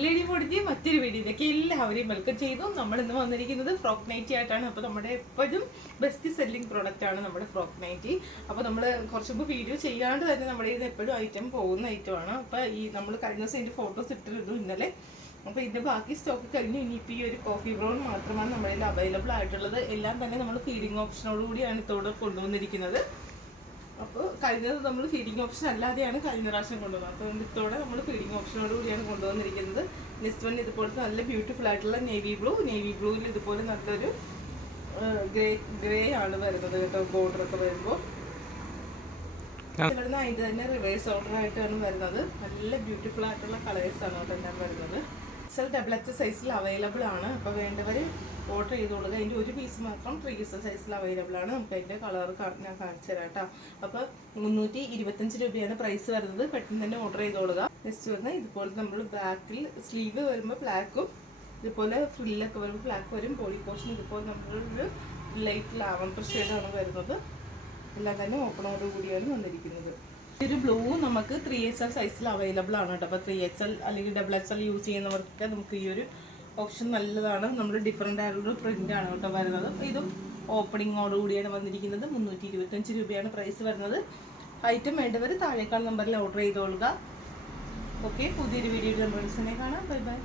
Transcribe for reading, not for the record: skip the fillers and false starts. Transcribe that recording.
Lady Modiji മറ്റൊരു വീഡിയോയിലേക്ക് എല്ലാവരെയും വെൽക്കം ചെയ്തു. നമ്മൾ ഇന്ന് വന്നിരിക്കുന്നത് ഫ്രോക്ക് നൈറ്റി ആയിട്ടാണ്. അപ്പോൾ നമ്മുടെ എപ്പോഴും ബെസ്റ്റ് സെല്ലിംഗ് പ്രോഡക്റ്റ് ആണ് നമ്മുടെ ഫ്രോക്ക് നൈറ്റി. അപ്പോൾ നമ്മൾ കുറച്ച് മുമ്പ് വീഡിയോ ചെയ്യാണ്ട് തന്നെ നമ്മുടെ ഇത് എപ്പോഴും ഐറ്റം പോകുന്ന ഐറ്റമാണ്. അപ്പോൾ ഈ നമ്മൾ കഴിഞ്ഞ ദിവസം ഇതിൻ്റെ ഫോട്ടോസ് ഇട്ടിരുന്നു ഇന്നലെ. അപ്പോൾ ഇതിൻ്റെ ബാക്കി സ്റ്റോക്ക് കഴിഞ്ഞു. ഇനിയിപ്പോൾ ഈ ഒരു കോഫി ബ്രൗൺ മാത്രമാണ് നമ്മുടെ കയ്യിൽ അവൈലബിൾ ആയിട്ടുള്ളത്. എല്ലാം തന്നെ നമ്മൾ ഫീഡിങ് ഓപ്ഷനോടുകൂടിയാണ് ഇത്തോടെ കൊണ്ടുവന്നിരിക്കുന്നത്. അപ്പോൾ കഴിഞ്ഞത് നമ്മൾ ഫീഡിങ് ഓപ്ഷൻ അല്ലാതെയാണ് കഴിഞ്ഞ പ്രാവശ്യം കൊണ്ടുവന്നത്. അപ്പോൾ ഇത്തോടെ നമ്മൾ ഫീഡിങ് ഓപ്ഷനോട് കൂടിയാണ് കൊണ്ടുവന്നിരിക്കുന്നത്. നെക്സ്റ്റ് വൺ ഇതുപോലത്തെ നല്ല ബ്യൂട്ടിഫുൾ ആയിട്ടുള്ള നേവി ബ്ലൂവിൽ ഇതുപോലെ നല്ലൊരു ഗ്രേ ആണ് വരുന്നത് കേട്ടോ. ബോർഡറൊക്കെ വരുമ്പോൾ ഇവിടുന്ന് അതിൻ്റെ തന്നെ റിവേഴ്സ് ഓർഡർ ആയിട്ടാണ് വരുന്നത്. നല്ല ബ്യൂട്ടിഫുൾ ആയിട്ടുള്ള കളേഴ്സാണ് കേട്ടോ എല്ലാം വരുന്നത്. ഡബിൾ എക്സ് സൈസിൽ അവൈലബിൾ ആണ്. അപ്പോൾ വേണ്ടവർ ഓർഡർ ചെയ്തോളുക. അതിൻ്റെ ഒരു പീസ് മാത്രം 3XL സൈസിൽ അവൈലബിൾ ആണ്. നമുക്ക് അതിൻ്റെ കളർ ഞാൻ കാണിച്ചു തരാം കേട്ടോ. അപ്പോൾ 325 രൂപയാണ് പ്രൈസ് വരുന്നത്. പെട്ടെന്ന് തന്നെ ഓർഡർ ചെയ്തോളുക. നെക്സ്റ്റ് വരുന്നത് ഇതുപോലെ നമ്മൾ ബാക്കിൽ സ്ലീവ് വരുമ്പോൾ ബ്ലാക്കും ഇതുപോലെ ഫ്രില്ലൊക്കെ വരുമ്പോൾ ബ്ലാക്ക് വരും. ബോഡി പോർഷൻ ഇതുപോലെ നമ്മളൊരു ലൈറ്റ് ലാവൻഡർ ഷെയ്ഡാണ് വരുന്നത്. എല്ലാം തന്നെ ഓപ്പണോട് കൂടിയാണ് വന്നിരിക്കുന്നത്. ഒരു ബ്ലൂ നമുക്ക് 3XL സൈസിൽ അവൈലബിൾ ആണ് കേട്ടോ. അപ്പോൾ 3XL അല്ലെങ്കിൽ XXL യൂസ് ചെയ്യുന്നവർക്ക് നമുക്ക് ഈ ഒരു ഓപ്ഷൻ നല്ലതാണ്. നമ്മൾ ഡിഫറെൻ്റ് ആയിട്ടുള്ള പ്രിൻ്റാണ് കേട്ടോ വരുന്നത്. അപ്പോൾ ഇതും ഓപ്പണിങ്ങോട് കൂടിയാണ് വന്നിരിക്കുന്നത്. 325 രൂപയാണ് പ്രൈസ് വരുന്നത്. ഐറ്റം വേണ്ടവർ താഴേക്കാൾ നമ്പറിൽ ഓർഡർ ചെയ്തോളുക. ഓക്കെ, പുതിയൊരു വീഡിയോ നമ്മൾ കാണാം. Bye bye.